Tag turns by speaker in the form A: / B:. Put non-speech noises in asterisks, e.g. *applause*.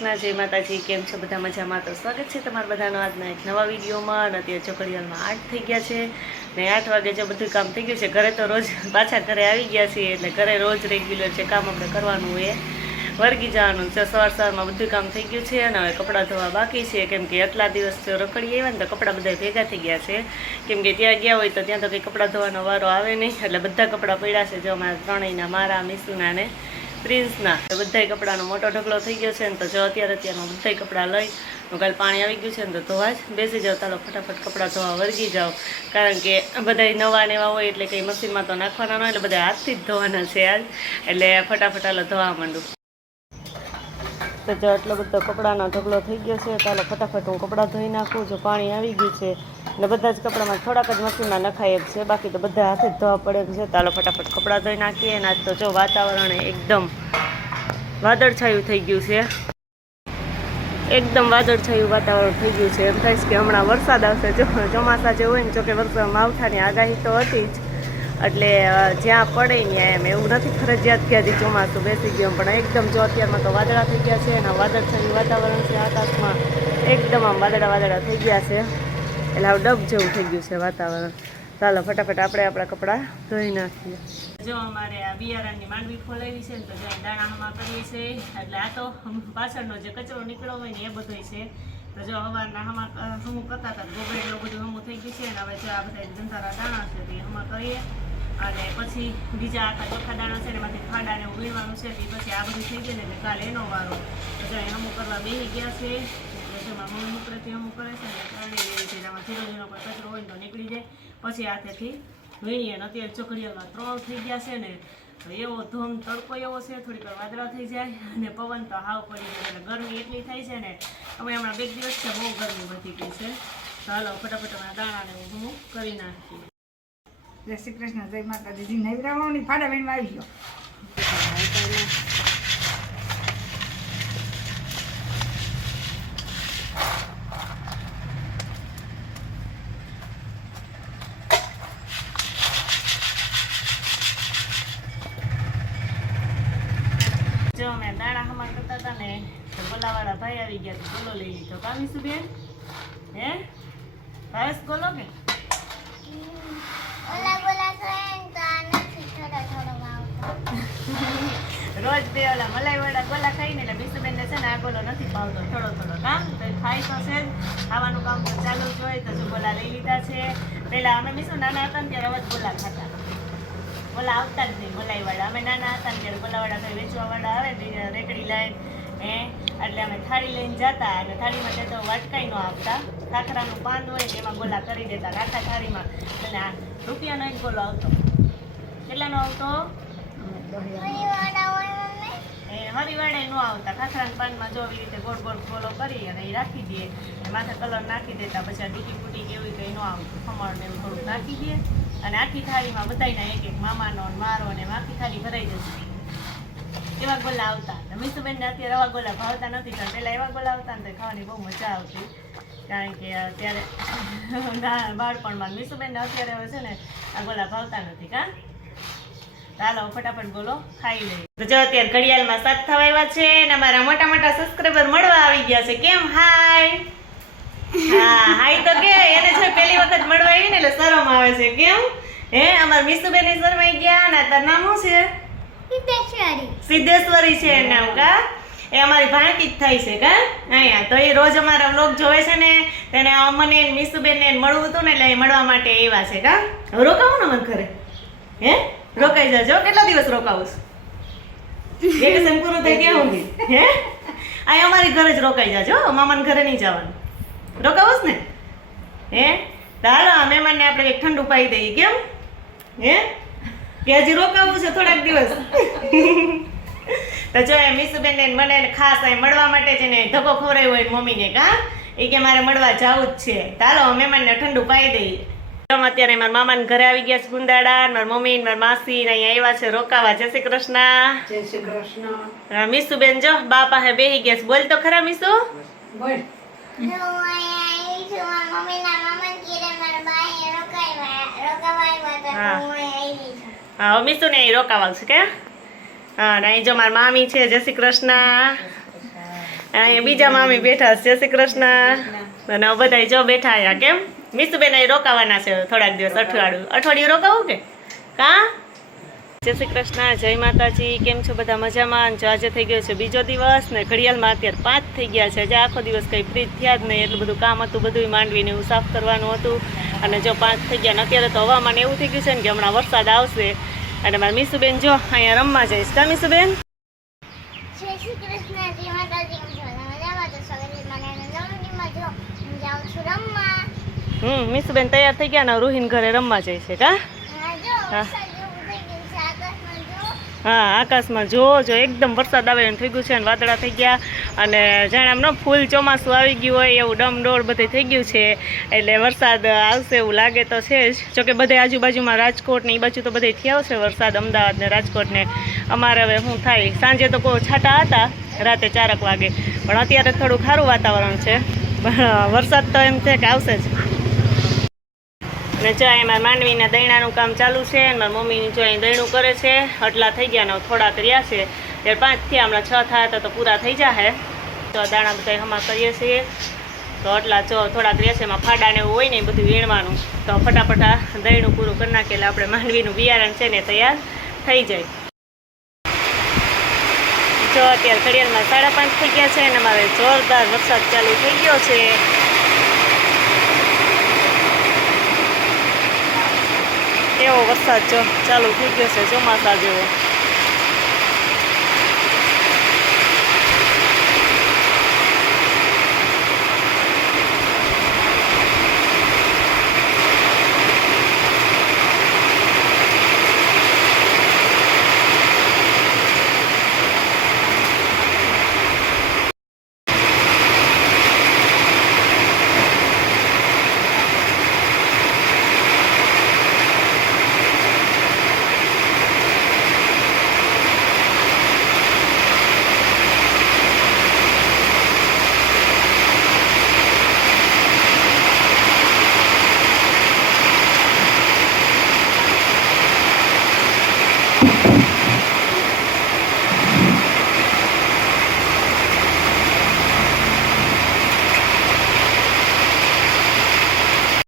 A: કૃષ્ણ, જય માતાજી, કેમ છો? બધા મજામાં? તો સ્વાગત છે તમારા બધાનો આજના એક નવા વિડીયોમાં. અને અત્યારે ચોકડીયાલમાં આઠ થઈ ગયા છે ને આઠ વાગે જો બધું કામ થઈ ગયું છે, ઘરે તો રોજ *laughs* પાછા ઘરે આવી ગયા છીએ, એટલે ઘરે રોજ રેગ્યુલર છે કામ આપણે કરવાનું હોય વર્ગી જવાનું છે. સવાર સવારમાં બધું કામ થઈ ગયું છે અને હવે કપડાં ધોવા બાકી છે. કેમ કે એટલા દિવસ જો રખડી આવ્યા ને તો કપડાં બધા ભેગા થઈ ગયા છે. કેમ કે ત્યાં ગયા હોય તો ત્યાં તો કંઈ કપડાં ધોવાનો વારો આવે નહીં, એટલે બધા કપડાં પડ્યા છે. જો અમારા ત્રણેયના, મારા, મિસુના ને પ્રિન્સના. તો બધાય કપડાનો મોટો ઢગલો થઈ ગયો છે ને તો જો અત્યારે અત્યારમાં બધાય કપડાં લઈ કાલે પાણી આવી ગયું છે ને તો ધોવા જ. બેસી જાઓ તારો ફટાફટ કપડાં ધોવા વળગી જાઓ. કારણ કે બધાય નવા ને એવા હોય એટલે કંઈ મશીનમાં તો નાખવાના હોય, એટલે બધા હાથથી જ ધોવાના છે આજ. એટલે ફટાફટ હાલો ધોવા માંડું. તો જો એટલો બધો કપડાનો ઢગલો થઈ ગયો છે ચાલો ફટાફટ હું કપડાં ધોઈ નાખું, જો પાણી આવી ગયું છે, ને બધા જ કપડામાં થોડાક જ મશીનમાં નખાય જ છે, બાકી તો બધા હાથે જ ધોવા પડે છે ચાલો ફટાફટ કપડાં ધોઈ નાખીએ અને આજ તો જો વાતાવરણ એકદમ વાદળછાયું થઈ ગયું છે. એકદમ વાદળછાયું વાતાવરણ થઈ ગયું છે, એમ થાય છે કે હમણાં વરસાદ આવશે, જો ચોમાસા જે હોય ને, જો કે વરસાદ માવઠાની આગાહી તો હતી જ. એટલે જ્યાં પડે ત્યાં એમ એવું નથી ફરજિયાત કે હજી ચોમાસું બેસી ગયું, પણ એકદમ જો અત્યારમાં તો વાદળા થઈ ગયા છે અને વાદળછાયું વાતાવરણ છે આકાશમાં, એકદમ આમ વાદળા વાદળા થઈ ગયા છે. એટલે આવું ડબ જેવું થઈ ગયું છે વાતાવરણ. ચાલો, ફટાફટ આપણે આપણા કપડાં ધોઈ નાખીએ. જો અમારે આ બિયારણની માંડવી ખોલાવી છે ને તો જ્યાં દાણામાં કરીએ છીએ એટલે આ તો પાછળનો જે કચરો નીકળ્યો હોય ને એ બધોય છે. તો જો હવારના હમા હમું કરતા હતા ગોબર એટલું બધું હમું થઈ ગયું છે અને હવે જો આ બધા જંતારા દાણા છે તે હમા કરીએ. અને પછી બીજા આખા ચોખ્ખા દાણા છે એમાંથી ખાડા ને એવું વીણવાનું છે એ પછી આ બધું થઈ જાય ને એટલે કાલે એનો વારો. તો જો એ હમું કરવા બેસી ગયા છે. એટલે જેમાં મમ્મી મોકલેથી હમું કરે છે ને કરડી દે છે આમાં ધીરો ધીરો કોઈ કચરો હોય તો નીકળી જાય. પછી હાથેથી વીણીએ ને અત્યારે ચોકડીયામાં ત્રણ થઈ ગયા છે ને. એવો ધોમ તડકો એવો છે, થોડીક વાદળા થઈ જાય અને પવન તો હાવ પડી જાય એટલે ગરમી એટલી થાય છે ને. અમે હમણાં બે દિવસ છે બહુ ગરમી વધી ગઈ છે. હાલો ફટાફટ અમે દાણાને હું કરી નાખીએ.
B: જય શ્રી કૃષ્ણ જય માતાજી નવરાવણી ફાડા બેનમાં આવી ગયો
A: જો અમે દાણા હમણાં કરતા હતા ને તો ગોલાવાળા ભાઈ આવી ગયા તો ગોલો લઈ લીધો કામીશું બેન હે ભાવેશ ગોલો કે
C: ઓલા બોલા ટ્રેન તો આ નથી થોડો થોડો
A: બે ઓલા મલાઈ વાળા ગોલા ખાઈને એટલે બીસુબેન ને છે ને આ ગોલો નથી ભાવતો, થોડો થોડો કામ. તો ખાઈ તો છે. ખાવાનું કામ તો ચાલુ જ હોય, તો જો ગોલા લઈ લીધા છે. પેલા અમે બીસુ નાના હતા ને ત્યારે હવે જ ગોલા ખાતા. ગોલા આવતા જ નહીં, મલાઈ વાળા. અમે નાના હતા ને ત્યારે ગોલા વાળા કઈ વેચવા વાળા આવે રેકડી લાઈન, હે? એટલે અમે થાળી લઈને જતા. અને થાળીમાં તે તો વાટકાઈ ન આપતા. ખાખરાનું પાન હોય ને એમાં ગોલા કરી દેતા. આખા થાળીમાં. અને આ રૂપિયાનો એક ગોલો આવતો. કેટલાનો આવતો? એ હરિવાડે ન આવતા. ખાખરાના પાનમાં જો એવી રીતે ગોળ ગોળ ગોળો કરી અને એ રાખી દઈએ. માથે કલર નાખી દેતા પછી આ ટીકી ફૂટી કે એવું કંઈ ન આવતું. ખમણ ને એવું થોડુંક નાખી દઈએ. અને આખી થાળીમાં બધાયના એક એક મામાનો મારો ને એમ આખી થાળી ભરાઈ જતી એવા ગોલા આવતા. મીસુબેનને અત્યારે આવા ગોલા ભાવતા નથી, પણ પહેલાં એવા ગોલા આવતા ને ખાવાની બહુ મજા આવતી. કારણ કે અત્યારે બાળપણમાં મીસુબેનને અત્યારે છે ને આ ગોલા ભાવતા નથી, કા? ચાલો ફટાફટ બોલો ખાઈ લઈએ. તો જો અત્યારે ઘડિયાળમાં સાત થવા આવ્યા છે અને અમારા મોટા મોટા સબસ્ક્રાઈબર મળવા આવી ગયા છે. કેમ? હાય હા હાય તો કે એને છે પહેલી વખત મળવા આવી ને એટલે શરમ આવે છે. કેમ? હે અમાર મીસુબેન શરમાઈ ગયા અને તાર નામ શું છે?
C: સિદ્ધેશ્વરી.
A: સિદ્ધેશ્વરી છે નામ કા? એ અમારી ભાણકી જ થાય છે કા? અહીંયા તો એ રોજ અમારા વ્લોગ જોવે છે ને તેને અમને ને મળવું હતું ને એટલે એ મળવા માટે આવ્યા છે કા? રોકાવું ને અમારે ઘરે. હે? રોકાઈ જજો. કેટલા દિવસ રોકાવું વેકેશન *laughs* પૂરું થઈ ગયા હું હે? અહીં અમારી ઘરે જ રોકાઈ જાજો મામાના ઘરે નહીં જવાનું. રોકાવું ને? હે? તારો આ મહેમાનને આપણે એક ઠંડુ પાઈ દઈએ કેમ? હે? કે હજી રોકાવું છે થોડાક દિવસ. *laughs* તો જો એ મિસુબેન ને મને ખાસ અહીં મળવા માટે છે ને ધક્કો ખોરાયો હોય મમ્મીને કા? એ કે મારે મળવા જવું જ છે. ચાલો મહેમાનને ઠંડુ પાઈ દઈએ. અત્યારે મારા મામાને ઘરે આવી ગયા છે ગુંદાડા મારા મમ્મી ને મારા માસી ને અહીંયા આવ્યા છે રોકાવા. જય શ્રી કૃષ્ણ.
B: જય શ્રી કૃષ્ણ.
A: મીસુ બેન જો બા પાસે બેહી ગયા છે. બોલ તો ખરા મીસુ.
B: બોલ.
C: હું
A: હા.
C: હું
A: હા મીસુ ને અહીં રોકાવા છે કે? હા ને અહીં જો મારા મામી છે. જય શ્રી કૃષ્ણ. અહીંયા બીજા મામી બેઠા છે. જય શ્રી કૃષ્ણ. અને હવે બધા જો બેઠા અહીંયા કેમ? મિસુબેન એ રોકાવાના છે થોડાક દિવસ અઠવાડિયું. અઠવાડિયું રોકાવું કે? કા? જય શ્રી કૃષ્ણ જય માતાજી કેમ છો બધા મજામાં? જો આજે થઈ ગયો છે બીજો દિવસ ને ઘડિયાળમાં અત્યારે પાંચ થઈ ગયા છે. આજે આખો દિવસ કંઈ ફ્રી થયા જ નહીં. એટલું બધું કામ હતું બધું માંડવીને એવું સાફ કરવાનું હતું. અને જો પાંચ થઈ ગયા ને અત્યારે તો હવામાન એવું થઈ ગયું છે ને કે હમણાં વરસાદ આવશે. અને મારા મીસુબેન જો અહીંયા રમવા જઈશ. કા મીસુબેન?
C: જય શ્રી કૃષ્ણ જય માતાજી. કેમ છો મજામાં તો સ્વાગત મને નવમીમાં જો હું જાઉં છું રમવા.
A: હમ મીસુબેન તૈયાર થઈ ગયા ને રૂહીન ઘરે રમવા જાય છે કા?
C: હા. આકાશમાં જો.
A: જો એકદમ વરસાદ આવે એમ થઈ ગયું છે અને વાદળા થઈ ગયા. અને જાણે આમ ન ફૂલ ચોમાસું આવી ગયું હોય એવું ડમડોળ બધે થઈ ગયું છે. એટલે વરસાદ આવશે એવું લાગે તો છે જ. જોકે બધે આજુબાજુમાં રાજકોટ ને એ બાજુ તો બધે થયા છે વરસાદ અમદાવાદ ને રાજકોટ ને. અમારે હવે શું થાય? સાંજે તો કોઈ છાંટા હતા રાતે ચારક વાગે. પણ અત્યારે થોડું ખારું વાતાવરણ છે. પણ વરસાદ તો એમ છે કે આવશે જ. ને જો એમાં માંડવીના દૈણાનું કામ ચાલુ છે અને મારી મમ્મી જો અહીં દૈણું કરે છે અટલા થઈ ગયા ને થોડાક રહ્યા છે. ત્યારે પાંચ થયા, હમણાં છ થયા તો પૂરા થઈ જશે તો દાણા બધા હમા કરીએ છીએ. તો આટલા જો થોડાક એમાં ફાડા ને એવું હોય ને એ બધું વીણવાનું. તો ફટાફટ દૈણું પૂરું કરી નાખીએ એટલે આપણે માંડવીનું બિયારણ છે ને તૈયાર થઈ જાય. જો અત્યારે ઘડિયાળમાં સાડા પાંચ થઈ ગયા છે અને મારે જોરદાર વરસાદ ચાલુ થઈ ગયો છે. એવો વરસાદ જો ચાલુ થઈ ગયો છે ચોમાસા જેવો.